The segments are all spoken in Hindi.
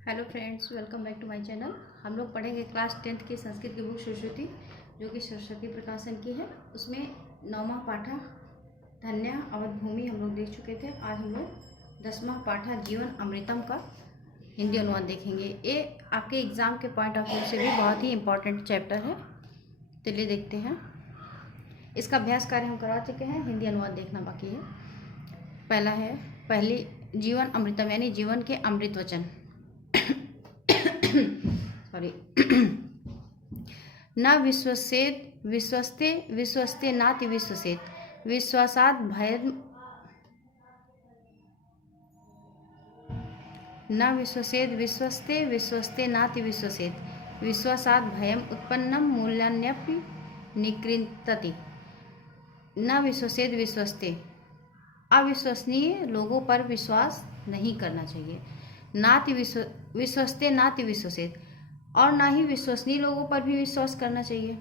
Hello friends, welcome back to my channel. हम लोग पढ़ेंगे क्लास 10th की संस्कृत की बुक सरस्वती, जो कि सरस्वती प्रकाशन की है। उसमें 9वां पाठा धन्या अवध भूमि हम लोग देख चुके थे। आज हम लोग 10वां पाठा जीवन अमृतम का हिंदी अनुवाद देखेंगे। ये आपके एग्ज़ाम के पॉइंट ऑफ व्यू से भी बहुत ही इम्पोर्टेंट चैप्टर है। चलिए देखते हैं। इसका अभ्यास कार्य हम करा चुके हैं, हिंदी अनुवाद देखना बाकी है। पहली जीवन अमृतम यानी जीवन के अमृत वचन। सॉरी। न विश्वसेत विश्वस्ते विश्वस्ते नाति विश्वसेत विश्वासात भयम न विश्वसेत विश्वस्ते विश्वस्ते नाति विश्वसेत विश्वासात भयम उत्पन्नम मूल्यान्यपि निकृन्तति। न विश्वसेत विश्वस्ते, अविश्वसनीय लोगों पर विश्वास नहीं करना चाहिए। नाति विश्वस्ते नाति विश्वसेत, और ना ही विश्वसनीय लोगों पर भी विश्वास करना चाहिए।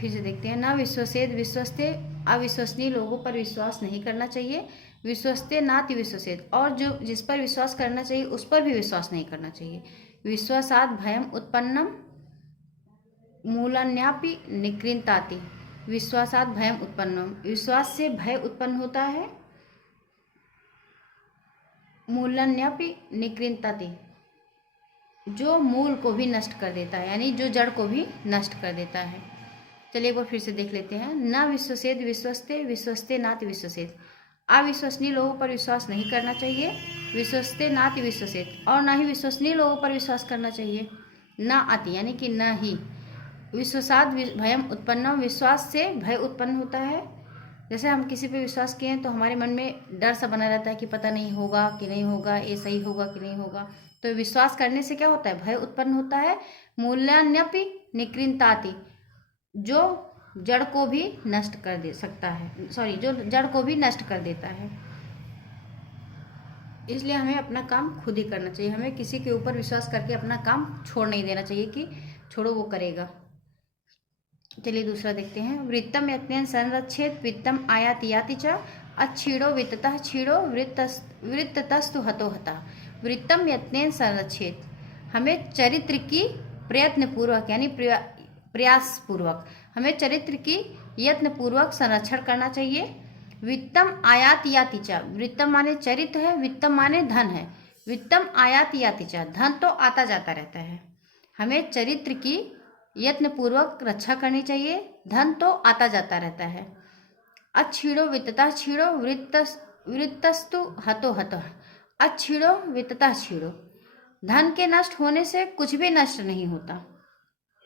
फिर से देखते हैं। ना विश्वसेत विश्वस्ते, अविश्वसनीय लोगों पर विश्वास नहीं करना चाहिए। विश्वस्ते नाति विश्वसेत, और जो जिस पर विश्वास करना चाहिए उस पर भी विश्वास नहीं करना चाहिए। विश्वासात भयम उत्पन्नम मूलान्यापि निकृन्ताति। विश्वासात भयम उत्पन्नम, विश्वास से भय उत्पन्न होता है। मूलान्यापि निकृन्ताति, जो मूल को भी नष्ट कर देता है, यानी जो जड़ को भी नष्ट कर देता है। चलिए एक बार फिर से देख लेते हैं। न विश्वसेत विश्वस्ते विश्वस्ते नाति विश्वसेत, अविश्वसनीय लोगों पर विश्वास नहीं करना चाहिए। विश्वस्ते नाति विश्वसेत, और ना ही विश्वसनीय लोगों पर विश्वास करना चाहिए। न आति यानी कि न ही। विश्वासात भयम उत्पन्नम, विश्वास से भय उत्पन्न होता है। जैसे हम किसी पे विश्वास किए हैं तो हमारे मन में डर सा बना रहता है कि पता नहीं होगा कि नहीं होगा, ये सही होगा कि नहीं होगा। तो विश्वास करने से क्या होता है? भय उत्पन्न होता है। मूल्यान्यपि निकृन्ताति, जो जड़ को भी नष्ट कर दे सकता है, जो जड़ को भी नष्ट कर देता है। इसलिए हमें अपना काम खुद ही करना चाहिए। हमें किसी के ऊपर विश्वास करके अपना काम छोड़ नहीं देना चाहिए कि छोड़ो वो करेगा। चलिए दूसरा देखते हैं। वृत्तम यत्नेन संरक्षेत वित्तम आयाति याति च अच्छीड़ो वित्ततः छीड़ो वृत्ततस्तु हतो हता। वृत्तम यत्नेन संरक्षेत, हमें चरित्र की प्रयत्न पूर्वक यानी प्रयास पूर्वक, हमें चरित्र की यत्न पूर्वक संरक्षण करना चाहिए। वित्तम आयाति याति च, वृत्तम माने चरित्र है, वित्तम माने धन है। वित्तम आयाति याति च, धन तो आता जाता रहता है। हमें चरित्र की यत्न पूर्वक रक्षा करनी चाहिए, धन तो आता जाता रहता है। अच्छीड़ो वित्तता छीड़ो वृत्तस्तु हतो हतः। अच्छीड़ो वित्तता छीड़ो, धन के नष्ट होने से कुछ भी नष्ट नहीं होता।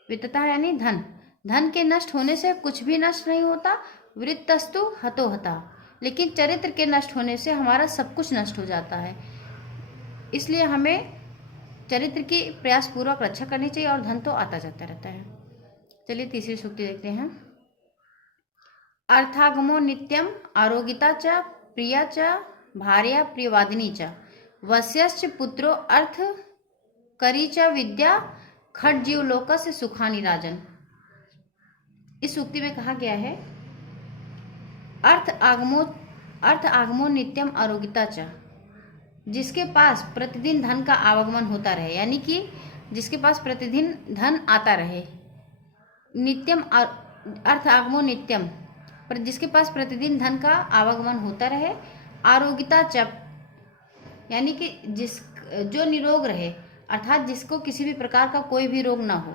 वित्तता यानी धन, धन के नष्ट होने से कुछ भी नष्ट नहीं होता। वृत्तस्तु हतो हतः, लेकिन चरित्र के नष्ट होने से हमारा सब कुछ नष्ट हो जाता है। इसलिए हमें चरित्र की प्रयासपूर्वक रक्षा करनी चाहिए, और धन तो आता जाता रहता है। चलिए तीसरी सूक्ति देखते हैं। अर्थागमो नित्यम आरोगिता च प्रिया च भार्या प्रियवादिनी च वस्यश्च पुत्रो अर्थ करी च विद्या खट जीवलोक से सुखानि राजन। इस सूक्ति में कहा गया है अर्थ आगमो नित्यम आरोगिता च, जिसके पास प्रतिदिन धन का आवागमन होता रहे, यानी कि जिसके पास प्रतिदिन धन आता रहे। नित्यम अर्थ आगमो नित्यम, पर जिसके पास प्रतिदिन धन का आवागमन होता रहे। आरोगिता चप, यानी कि जो निरोग रहे, अर्थात जिसको किसी भी प्रकार का कोई भी रोग ना हो।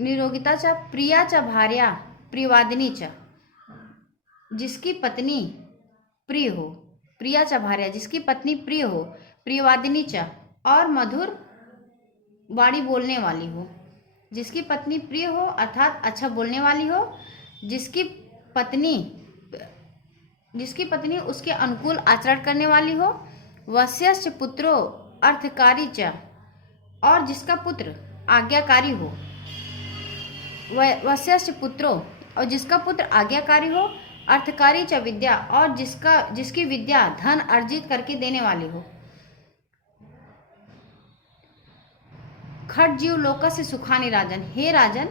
निरोगिता च प्रिया च भार्या प्रियवादिनी च, जिसकी पत्नी प्रिय हो। प्रिया च भार्या, जिसकी पत्नी प्रिय हो। प्रियवादिनी च, और मधुर वाणी बोलने वाली हो। जिसकी पत्नी प्रिय हो अर्थात अच्छा बोलने वाली हो। जिसकी पत्नी उसके अनुकूल आचरण करने वाली हो। वस्यश्च पुत्रो अर्थकारी च, और जिसका पुत्र आज्ञाकारी हो। वस्यश्च पुत्रो, और जिसका पुत्र आज्ञाकारी हो। अर्थकारी च विद्या, और जिसकी विद्या धन अर्जित करके देने वाली हो। खट जीवलोक से सुखानि राजन, हे राजन,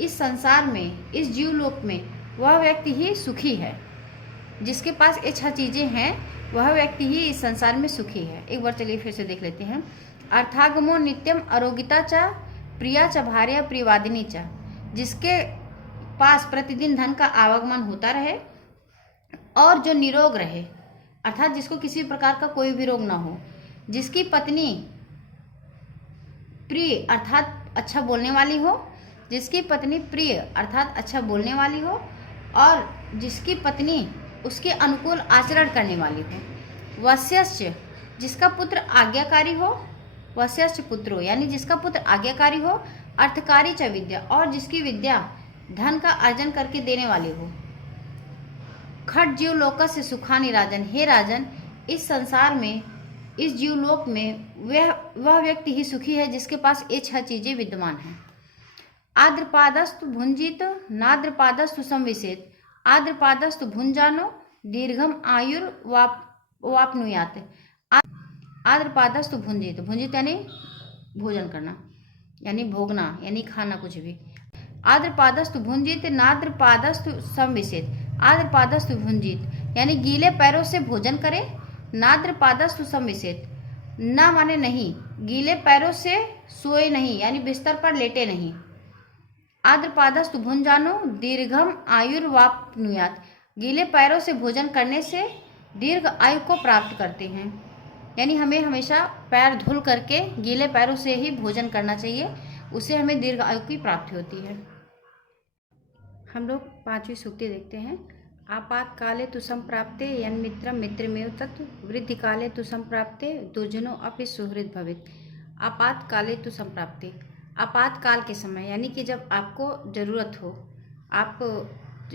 इस संसार में, इस जीवलोक में वह व्यक्ति ही सुखी है जिसके पास ये 6 चीजें हैं। वह व्यक्ति ही इस संसार में सुखी है। एक बार चलिए फिर से देख लेते हैं। अर्थागमो नित्यम आरोग्यता च प्रिया च भार्या प्रियवादिनी च, जिसके पास प्रतिदिन धन का आवागमन होता रहे और जो निरोग रहे, अर्थात जिसको किसी प्रकार का कोई भी रोग ना हो, जिसकी पत्नी प्रिय अर्थात अच्छा बोलने वाली हो, जिसकी पत्नी प्रिय अर्थात अच्छा बोलने वाली हो, और जिसकी पत्नी उसके अनुकूल आचरण करने वाली हो। वस्यश्च, जिसका पुत्र आज्ञाकारी हो, वस्यश्च पुत्रो यानी जिसका पुत्र आज्ञाकारी हो, अर्थकारी च विद्या, और जिसकी विद्या धन का अर्जन करके देने वाली हो। खट जीवलोक से सुखानि राजन, हे राजन इस संसार में, इस जीवलोक में वह व्यक्ति ही सुखी है जिसके पास ये 6 चीजें विद्यमान हैं। आद्रपादस्तु भुंजित नाद्रपादस्तु संविशेत, आद्रपादस्तु भुंजानो दीर्घम आयुर्वाप्नुयात्। आद्रपादस्तु भुंजित, भुंजित यानी भोजन करना यानी भोगना यानी खाना कुछ भी। आद्रपादस्तु भुंजित नाद्रपादस्तु संविशेत, आद्रपादस्तु भुंजित यानी गीले पैरों से भोजन करे, नाद्रपादस्तु संविशेत ना माने नहीं, गीले पैरों से सोए नहीं यानी बिस्तर पर लेटे नहीं। आद्रपादस्तु भुंजानो दीर्घम आयुर्वाप्नुयात्, गीले पैरों से भोजन करने से दीर्घ आयु को प्राप्त करते हैं, यानी हमें हमेशा पैर धुल करके गीले पैरों से ही भोजन करना चाहिए, उससे हमें दीर्घ आयु की प्राप्ति होती है। हम लोग 5वीं सूक्ति देखते हैं। आपातकाले तु संप्राप्ते यन्मित्रं मित्रमेव तत्, वृद्धिकाले तु संप्राप्ते दुर्जनो अपि सुहृद भवेत्। आपातकाले तु संप्राप्ते, आपातकाल के समय यानी कि जब आपको ज़रूरत हो, आप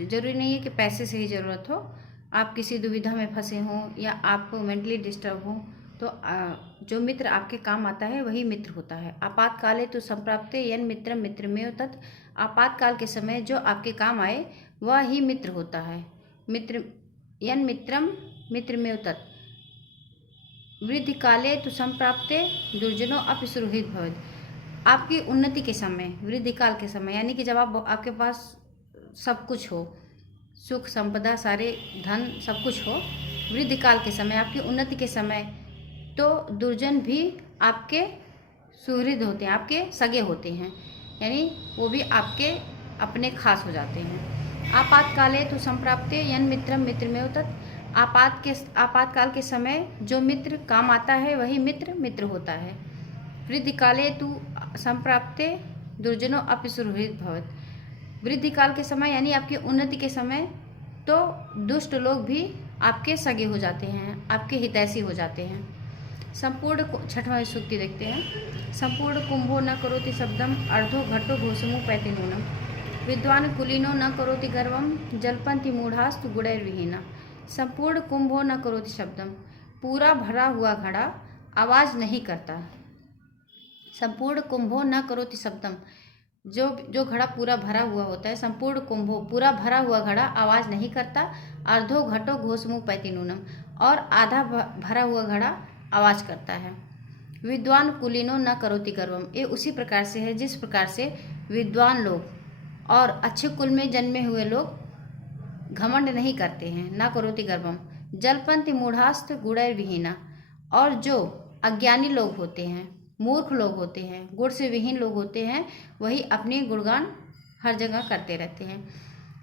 जरूरी नहीं है कि पैसे से ही ज़रूरत हो, आप किसी दुविधा में फंसे हों या आप मेंटली डिस्टर्ब हो, तो जो मित्र आपके काम आता है वही मित्र होता है। आपातकाले तो संप्राप्ते यन मित्रम मित्रमेव तत्, आपातकाल के समय जो आपके काम आए वह ही मित्र होता है। मित्र यन मित्रम मित्रमेव तत्, वृद्धि काले तो संप्राप्ते दुर्जनो अपि सुहृद भवेत्, आपकी उन्नति के समय, वृद्धि काल के समय यानी कि जब आपके पास सब कुछ हो, सुख संपदा सारे धन सब कुछ हो, वृद्धि काल के समय आपकी उन्नति के समय, तो दुर्जन भी आपके सुहृद होते हैं, आपके सगे होते हैं, यानी वो भी आपके अपने खास हो जाते हैं। आपातकाले तो संप्राप्ते यन मित्रम मित्रमेव तत्, आपातकाल के समय जो मित्र काम आता है वही मित्र मित्र होता है। वृद्धि काले तु संप्राप्ते दुर्जनो अपि सुहृद भवेत्, वृद्धि काल के समय यानी आपकी उन्नति के समय तो दुष्ट लोग भी आपके सगे हो जाते हैं, आपके हितैषी हो जाते हैं। संपूर्ण 6वां सूक्ति देखते हैं। संपूर्ण कुंभो न करोति शब्दम अर्धो घटो घोषमु पैति नूनम, विद्वान कुलीनो न करोति गर्वम जलपंथी मूढ़ास्तु गुणैर्विहीना। संपूर्ण कुंभो न करोति शब्दम, पूरा भरा हुआ घड़ा आवाज नहीं करता। संपूर्ण कुंभो न करोति शब्दम, जो घड़ा पूरा भरा हुआ होता है, संपूर्ण कुंभो पूरा भरा हुआ घड़ा आवाज नहीं करता। अर्धो घटो घोषमु पैति नूनम, और आधा भरा हुआ घड़ा आवाज करता है। विद्वान कुलीनो न करोति गर्वम, ये उसी प्रकार से है जिस प्रकार से विद्वान लोग और अच्छे कुल में जन्मे हुए लोग घमंड नहीं करते हैं। न करोति गर्वम जलपंथी मूढ़ास्त गुणैर्विहीना, और जो अज्ञानी लोग होते हैं, मूर्ख लोग होते हैं, गुण से विहीन लोग होते हैं, वही अपने गुणगान हर जगह करते रहते हैं।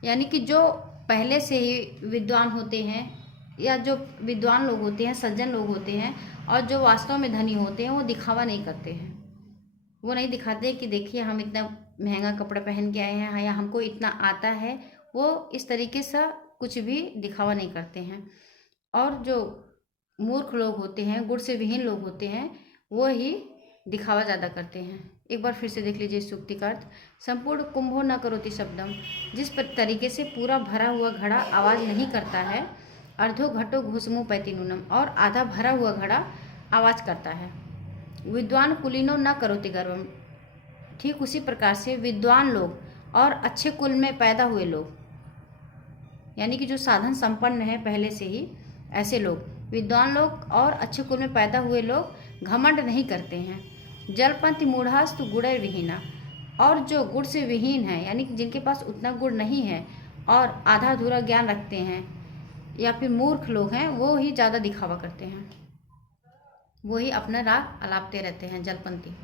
यानी कि जो पहले से ही विद्वान होते हैं या जो विद्वान लोग होते हैं, सज्जन लोग होते हैं, और जो वास्तव में धनी होते हैं, वो दिखावा नहीं करते हैं। वो नहीं दिखाते कि देखिए हम इतना महंगा कपड़ा पहन के आए हैं या हमको इतना आता है, वो इस तरीके से कुछ भी दिखावा नहीं करते हैं। और जो मूर्ख लोग होते हैं, गुण से विहीन लोग होते हैं, वो ही दिखावा ज़्यादा करते हैं। एक बार फिर से देख लीजिए सूक्ति का अर्थ। संपूर्ण कुंभो न करोति शब्दम, जिस तरीके से पूरा भरा हुआ घड़ा आवाज़ नहीं करता है। अर्धो घटो घोषमु पैति नूनम, और आधा भरा हुआ घड़ा आवाज़ करता है। विद्वान कुलीनो न करोति गर्वम, ठीक उसी प्रकार से विद्वान लोग और अच्छे कुल में पैदा हुए लोग, यानी कि जो साधन संपन्न है पहले से ही, ऐसे लोग विद्वान लोग और अच्छे कुल में पैदा हुए लोग घमंड नहीं करते हैं। जलपंथी मूढ़ास्तु गुणैर्विहीना, और जो गुण से विहीन है, यानी कि जिनके पास उतना गुण नहीं है और आधा अधूरा ज्ञान रखते हैं, या फिर मूर्ख लोग हैं वो ही ज़्यादा दिखावा करते हैं, वो ही अपना राग अलापते रहते हैं, जलपंथी।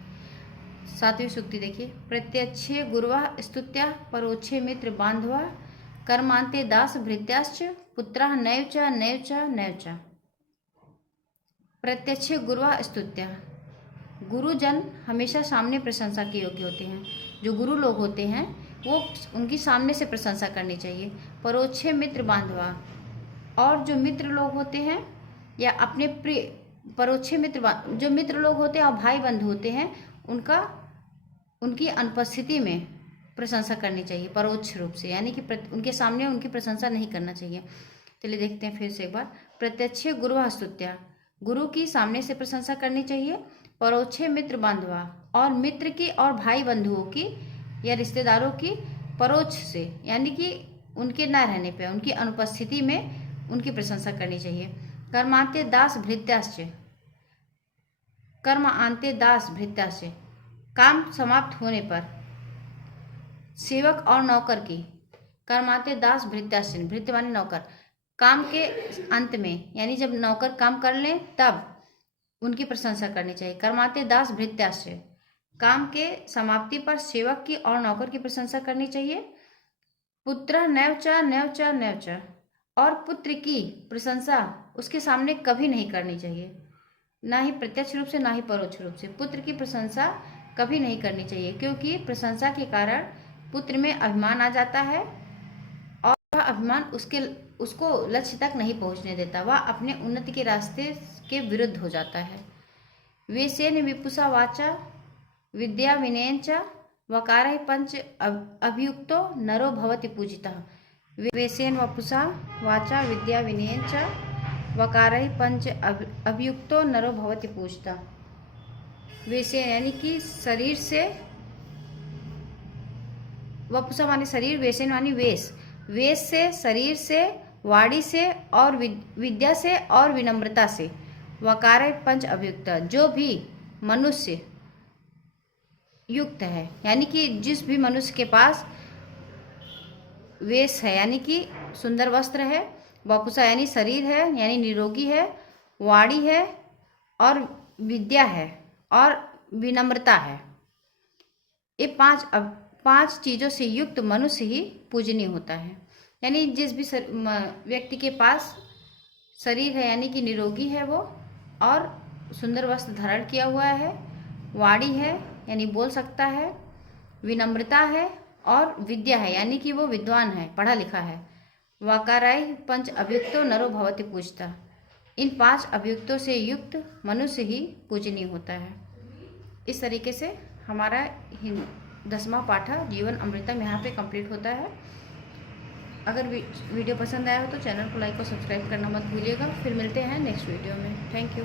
7वीं सूक्ति देखिए, प्रत्यक्षे गुरुवा स्तुत्या परोक्षे मित्र बांधवा कर्मांते दास भृत्याश्च पुत्रा नैव च नैव च नैव च। प्रत्यक्षे गुरुवा स्तुत्या, गुरुजन हमेशा सामने प्रशंसा के योग्य होते हैं। जो गुरु लोग होते हैं वो उनकी सामने से प्रशंसा करनी चाहिए। परोक्षे मित्र बांधवा, और जो मित्र लोग होते हैं या अपने प्रिय, परोक्षे मित्र, जो मित्र लोग होते हैं और भाई बंधु होते हैं उनकी अनुपस्थिति में प्रशंसा करनी चाहिए परोक्ष रूप से, यानी कि उनके सामने उनकी प्रशंसा नहीं करना चाहिए। चलिए देखते हैं फिर से एक बार। प्रत्यक्ष गुरु स्तुत्या, गुरु की सामने से प्रशंसा करनी चाहिए। परोक्षे मित्र बांधवा, और मित्र की और भाई बंधुओं की या रिश्तेदारों की परोक्ष से, यानी कि उनके न रहने पर, उनकी अनुपस्थिति में उनकी प्रशंसा करनी चाहिए। कर्मांते दास भृत्याश्च, कर्म आंते दास भृत्याश्च, काम समाप्त होने पर सेवक और नौकर की, कर्मांते दास भृत्याश्च, भृत्य माने नौकर, काम के अंत में, यानी जब नौकर काम कर लें तब उनकी प्रशंसा करनी चाहिए। कर्मांते दास भृत्याश्च, काम के समाप्ति पर सेवक की और नौकर की प्रशंसा करनी चाहिए। पुत्र नैव च नैव च नैव च, और पुत्र की प्रशंसा उसके सामने कभी नहीं करनी चाहिए, ना ही प्रत्यक्ष रूप से ना ही परोक्ष रूप से। पुत्र की प्रशंसा कभी नहीं करनी चाहिए, क्योंकि प्रशंसा के कारण पुत्र में अभिमान आ जाता है और वह अभिमान उसको लक्ष्य तक नहीं पहुंचने देता, वह अपने उन्नति के रास्ते के विरुद्ध हो जाता है। वेसेन विपुषा वाचा विद्या विनयन च वकारः पंच अभियुक्तो नरो भवति पूजितः। वेसेन वपुषा वाचा विद्या विनयन च वकारः पंच अभियुक्तो नरो भवति पूजितः। वेसेन यानी कि शरीर से, वपुषा माने शरीर, वेसेन माने वेश, वेश से, शरीर से, वाणी से और विद्या से और विनम्रता से। वकारः पंच अभियुक्त, जो भी मनुष्य युक्त है, यानी कि जिस भी मनुष्य के पास वेश है यानी कि सुंदर वस्त्र है, वपुषा यानी शरीर है यानी निरोगी है, वाणी है और विद्या है और विनम्रता है, ये पांच चीज़ों से युक्त मनुष्य ही पूजनीय होता है। यानी जिस भी व्यक्ति के पास शरीर है यानी कि निरोगी है वो, और सुंदर वस्त्र धारण किया हुआ है, वाणी है यानी बोल सकता है, विनम्रता है और विद्या है यानी कि वो विद्वान है, पढ़ा लिखा है। वाकाराय पंच अभियुक्तो नरो भवति पूजता, इन 5 अभियुक्तों से युक्त मनुष्य ही पूजनीय होता है। इस तरीके से हमारा 10वां पाठ जीवन अमृतम यहाँ पे कंप्लीट होता है। अगर वीडियो पसंद आया हो तो चैनल को लाइक और सब्सक्राइब करना मत भूलिएगा। फिर मिलते हैं नेक्स्ट वीडियो में। Thank you.